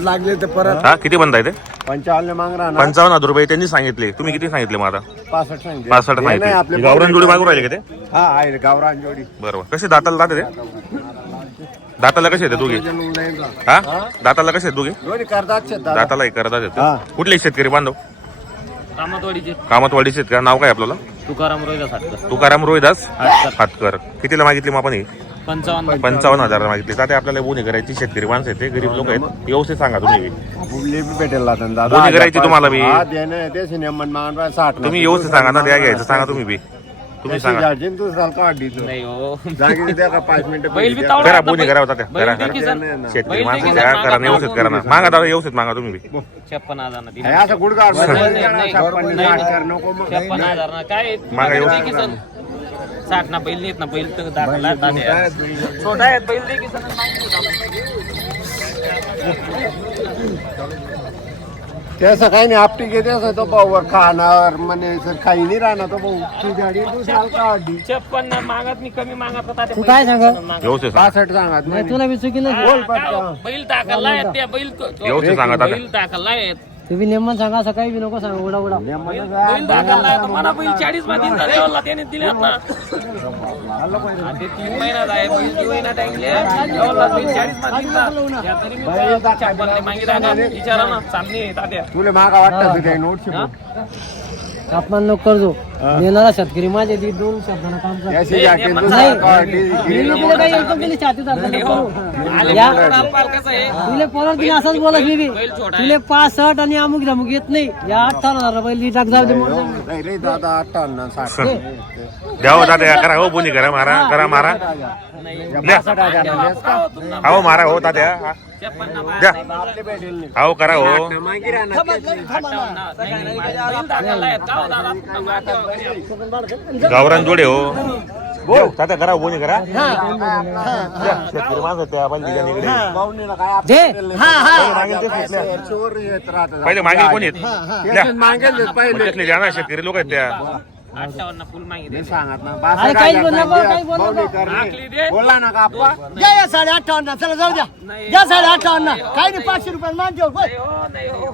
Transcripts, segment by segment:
लागले ते परत. हा किती बंद आहे ते? 55 माग राहणार. 55,000 रुपये त्यांनी सांगितले. तुम्ही किती सांगितले मग आता? 65 सांगितले. 65 सांगितले. गावरान जोडी मागू राहिले का ते? हा आहे गावरान जोडी. बरोबर. कसे दाताला जाते ते? दाताला कसे येते दोघे? हा दाताला कसे आहेत दोघे? जोडी करतात शेतात. दाताला एक करतात हा. येते. कुठले शेतकरी बांधव? कामतवाडीचे का? नाव काय आपल्याला? तुकाराम रोहिदास हातकर. कितीला मागितली मग आपण ही? 55,000 मागितली. आता आपल्याला बोनी करायची शेतकरी माणसं आहेत, ते गरीब लोक आहेत. व्यवस्थित सांगा तुम्ही. भेटेल बोनी करायची तुम्हाला बी. तुम्ही तुम्ही व्यवस्थित सांगा ना, द्या घ्यायचं सांगा तुम्ही बी. तुम्ही सांगा. करा बोनी करा होता त्या. करा शेतकरी माणसं द्या, करा व्यवस्थित करा ना. मागा दादा व्यवस्थित मागा तुम्ही बी. 56,000 गुडगाव मागा व्यवस्थित. 60 ना बैल नेत ना बैल तर दाखला छोटा आहे बैल दे की त्याचं काही नाही. आपटी घेते असं तो भाऊ खाणार म्हणे सर काही नाही राहणार तो भाऊ. ती गाडी तू साल का अड्डी 56 मागत मी कमी मागत होता तू काय सांगा? व्यवस्थित सांगा. 65 सांगत नाही तुला बी चुकी नाही. बोल पटकन. बैल टाकला त्या बैल व्यवस्थित सांगा दादा. बैल टाकला तुम्ही नेमन सांगा, सकाळी बी नको सांगा उडा उडा. बैल टाकला मला बैल 40 मध्ये दिला त्याने दिले ना. ते 3 महिन्यात आहे बैल 2 महिन्यात टाकले एवढा बैल 40 मध्ये दिला. या तरी मी 56 मागितला ना विचारा ना सामने तात्या. तुला मागा वाटतं तुझ्या नोटशी बोल. अपमान नको करजो. देणारा शेतकरी माझे ती 2 शब्दांना काम कर. याशी जाके तू नाही. साल का अड्डी. मी तुला काही एकदम केली छातीत आपलं आले या. पाल कसं आहे तुले पोरात तुम्ही असंच बोला मी बी. तुले 65 आणि अमुक धमुक येत नाही. या 58,000 बैल टाक जाऊ दे. नाही रे दादा 58 60 द्यावं दादा. करा हो बोनी करा. मारा करा मारा. द्या. 62,000 अहो मारा हो तात्या. द्या. आपले भेटेल नाही. अहो करा हो. मागे राहणार. गावरान जोडे हो. तात्या करा बोनी करा. द्या. शेतकरी माणसं त्या बैल दिल्या निकडे. पाहुणेला काय दे. पहिले मागेल तेच घेतल्या. चोर येत राहतात. पहिले मागेल कोण येत? द्या. मागेल पहिले घेतले द्या ना. शेतकरी लोक आहेत त्या. 58 फुल मागितले सांगत ना अरे काही बोल नको, काही बोल नको. बोला ना का आप्पा. द्या या 58,000 चला जाऊ द्या. द्या 58,000 काही नाही 500 रुपये मान देऊ. नाही हो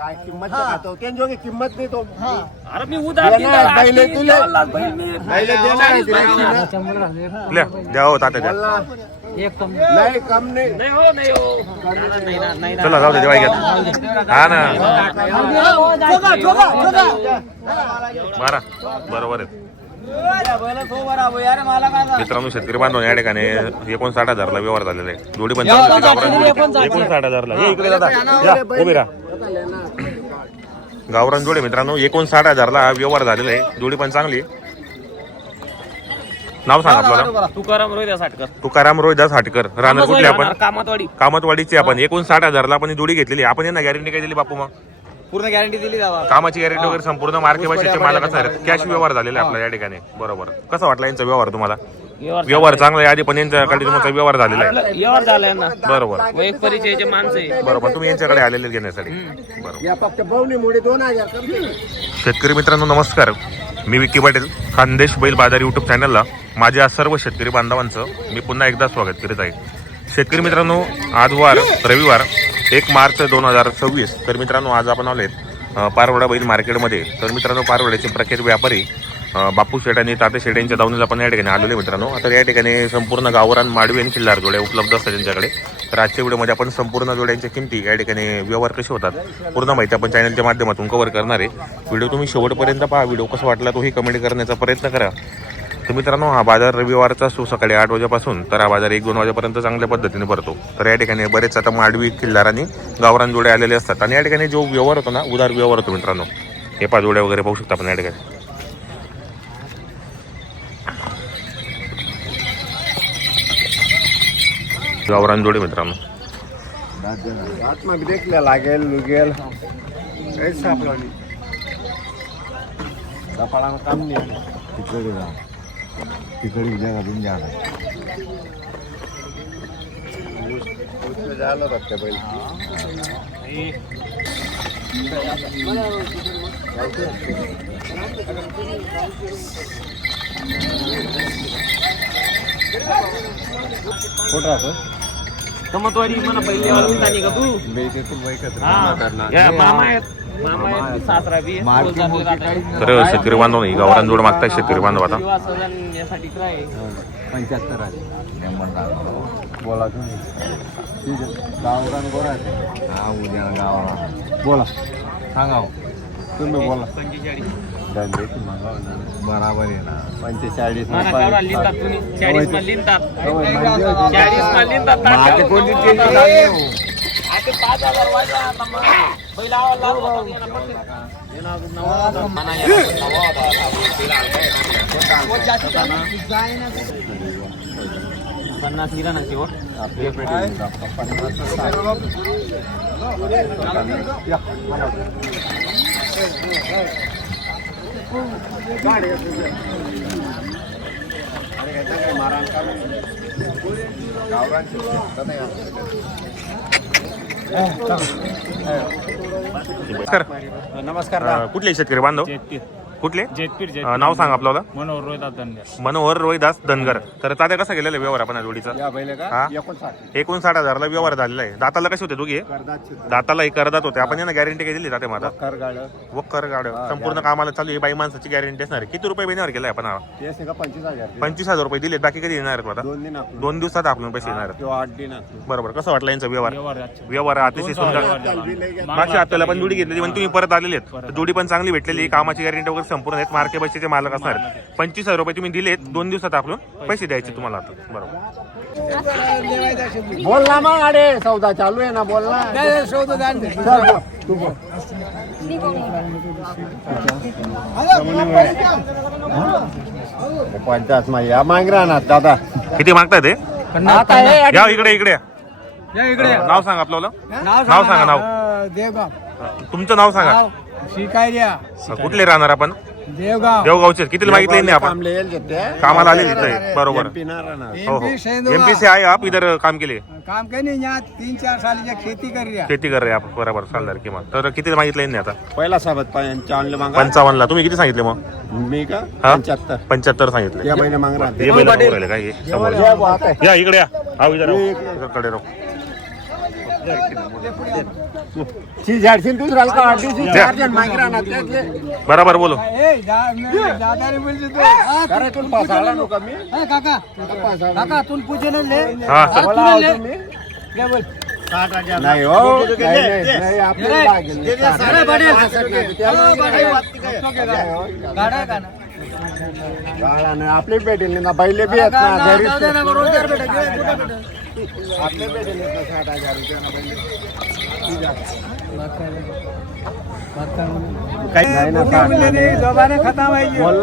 काय किंमत खातो त्यांची किंमत नाही तो. अरे मी उधार दिला पहिले तुले बैल मी पहिले देणार आहे तिला. द्या. द्या हो तात्या द्या. बोला. एक कम नाही कम नाही. नाही हो नाही चला जाऊ दे देवाई घ्या. हा ना मारा. बरोबर आहे मित्रांनो. शेतकरी बांधव या ठिकाणी 59,000ला व्यवहार झालेला आहे. जोडी पण 59,000ला. हे इकडे दादा या उभी राहा. गावरान जोडी मित्रांनो 59,000ला व्यवहार झालेला आहे. जोडी पण चांगली आहे. नाव सांगा आपल्याला. तुकाराम रोहिदास हाटकर तुकाराम रोहिदास हाटकर. राहणार कुठले आपण? कामतवाडी. कामतवाडीचे आपण. 59,000ला आपण ही जोडी घेतलेली. आपण यांना गॅरंटी काय दिली बापू? मग पूर्ण गॅरंटी दिली दादा. कामाची गॅरंटी वगैरे संपूर्ण मार्के भाषेचे मालक आहेत. कॅश व्यवहार झालेला आहे आपला या ठिकाणी. बरोबर. कसा वाटला यांचा व्यवहार तुम्हाला? व्यवहार चांगला आहे. आधी पण यांच्याकडे तुमचा व्यवहार झालेला आहे. व्यवहार झालाय ना. बरोबर वैयक्तिक परिचयाचे माणसं आहे. बरोबर. तुम्ही यांच्याकडे आलेले घेण्यासाठी. बरोबर. या फक्त पाहुणेमुळे 2,000 करते. शेतकरी मित्रांनो नमस्कार. मी विक्की पाटील. खानदेश बैल बाजार यूट्यूब चॅनलला माझ्या सर्व शेतकरी बांधवांचं मी पुन्हा एकदा स्वागत करीत आहे. शेतकरी मित्रांनो आज वार रविवार 1 मार्च 2026. तर मित्रांनो आज आपण आलोत पारवडा बैल मार्केटमध्ये. तर मित्रांनो पारवड्याचे प्रख्यात व्यापारी बापू शेठ आणि ताते शेठ यांच्या दावणीला आपण या ठिकाणी आलेले मित्रांनो. तर या ठिकाणी संपूर्ण गावरान माडवी आणि खिल्लार जोड्या उपलब्ध असतात त्यांच्याकडे. तर आजच्या व्हिडिओमध्ये आपण संपूर्ण जोड्यांच्या किमती या ठिकाणी व्यवहार कसे होतात पूर्ण माहिती आपण चॅनलच्या माध्यमातून कव्हर करणार आहे. व्हिडिओ तुम्ही शेवटपर्यंत पहा. व्हिडिओ कसा वाटला तोही कमेंट करण्याचा प्रयत्न करा. तर मित्रांनो हा बाजार रविवारचा असतो सकाळी 8 वाजेपासून. तर हा बाजार 1-2 वाजेपर्यंत चांगल्या पद्धतीने भरतो. तर या ठिकाणी बरेच आता माडवी खिल्लार आणि गावरान जोडे आलेले असतात. आणि या ठिकाणी जो व्यवहार होतो ना उधार व्यवहार होतो मित्रांनो. हे 5 जोड्या वगैरे पाहू शकता आपण या ठिकाणी. गावरान जोडे मित्रांनो. आत्मा देखला लागेल लुगेल काहीच सापडलं नाही. दपाळा काम नाही. तिकडे जा तिकडे जागा बिन जागा झालं बघते बैल. कुठं राहतो समतवाडी मला पहिले नाही का तू या मामा आहेत सासरा बी तर शेतकरी बांधव नाही गावरान जोड मागताय शेतकरी बांधव आता यासाठी काय 75 आहे बोला तुम्ही गावरान गोरा हा उद्या गावाला बोला सांगा तुम्ही बोला 45 बराबर आहे ना 45 50 निघा ना शेवट नमस्कार कुठले शेतकरी बांधव कुठले नाव सांग आपल्याला मनोहर रोहिदास धनगर तर तात्या कसा गेलेला व्यवहार आपण जोडीचा हा 59,000ला व्यवहार झालेला आहे दाताला कसे होते दोघे दाताला एक करदात होते आपण यांना गॅरंटी काय दिली जाते माझा वक्कर गाड संपूर्ण कामाला चालू आहे बाई माणसाची गॅरंटी असणार आहे किती रुपये व्यवहार केलाय आपण 25,000 रुपये दिले बाकी कधी येणार आहेत आता 2 दिवसात आपल्याला पैसे येणार आहेत बरोबर कसं वाटलं यांचा व्यवहार अतिशय सुंदर मागच्या आपल्याला पण जोडी घेतली पण तुम्ही परत आलेले आहेत जोडी पण चांगली भेटलेली कामाची गॅरंटी वगैरे संपूर्ण आहेत मार्के बसचे मालक असणार 25,000 रुपये तुम्ही दिलेत 2 दिवसात आपण पैसे द्यायचे तुम्हाला आता बरोबर बोल ना मग अरे सौदा चालू आहे ना बोल ना तू बोल 50 माझ्या माग राहणार दादा किती मागताय ते या इकडे नाव सांगा आपल्याला नाव सांगा नाव तुमचं नाव सांगा कुठले राहणार आपण देवगावचे किती मागितले नाही आपण कामाला आले तिथे बरोबर हो एमपीसी आहे आप इधर काम केले काम करने यहाँ 3-4 साल या खेती कर रहा खेती कर रहे आप बरोबर चालणार किंमत तर किती मागितले नाही आता पहिला साबत 55 ला तुम्ही किती सांगितले मग मी का 75 सांगितले या बैल माग हे बैल बघू राहिले काय हे समोर या इकडे या इकडे राहू बरोबर बोलो काका तुम पूछे ना ले हा नाही हो आपली भेटेल ना बैले बी आहेत ना घरी आपले भेटेल ना 60,000 काही ना खत्म व्हायची बोल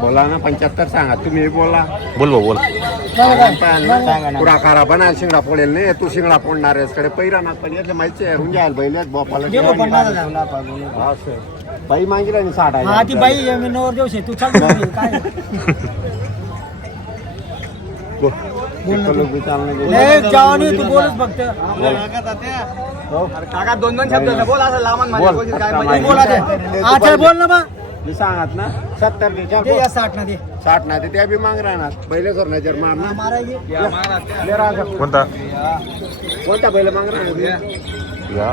बोला ना 75 सांगा तुम्ही बोला बोल पुरा खारा बनाल शिंगडा फोडेल नाही तू शिंगडा फोडणार आहेस कडे पैरा ना पण यातले माहिती आहे होऊन जाईल बैल बोपाला बाई मागितला नाही 60,000 ती बाई मी नवर देऊ तू चाल काय जावानी तू बोलच फक्त काका 2 शब्द बोल असं लांबन माझ्या बोला बोल ना बा मी सांगत ना 70 दे या 60 ना दे 60 ना ते त्या बी माग राहणार बैल करणार जर कोणता कोणता बैल माग राहणार या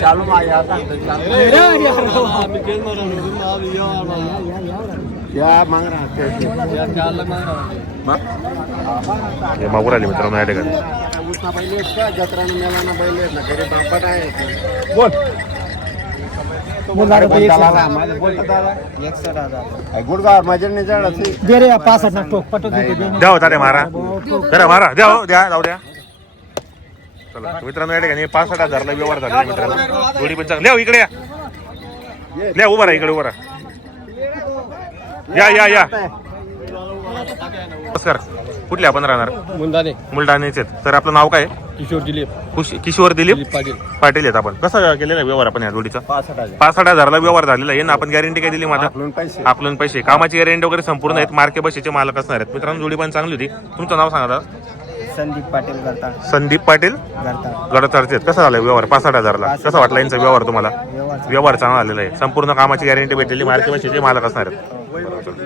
चालू माझ्या या माग राहते मागून आले मित्रांनो या ठिकाणी बैल जत्राने मेला बैल ना घरी बापट आहे बोल गुडगाव माझ्या दे रे 65 ना टोक पटक द्या होता रे मारा मारा द्या जाऊ द्या चला मित्रांनो या ठिकाणी 65,000ला व्यवहार झाला मित्रांनो जोडी पण चांगली इकडे या उभा राहा इकडे उभा राहा या नमस्कार कुठले आपण राहणार? मुंदाने मुलढाण्याचे आहेत. तर आपलं नाव काय आहे? किशोर दिलीप किशोर दिलीप पाटील पाटील आहेत आपण. कसा केलेला व्यवहार आपण या जोडीचा? 65,000 65,000ला व्यवहार झालेला आहे ना. आपण गॅरंटी काय दिली माझा? आपलं पैसे आपलं पैसे कामाची गॅरंटी वगैरे संपूर्ण आहेत. मार्के बशीचे मालक असणार आहेत. मित्रांनो जोडी पण चांगली होती. तुमचं नाव सांगा दादा. संदीप पाटील करता संदीप पाटील करता गडचरचे आहेत. कसा झाला व्यवहार? 65,000ला कसा वाटला यांचा व्यवहार तुम्हाला? व्यवहार चांगला झालेला आहे. संपूर्ण कामाची गॅरंटी भेटलेली. मार्के बशीचे मालक असणार आहेत.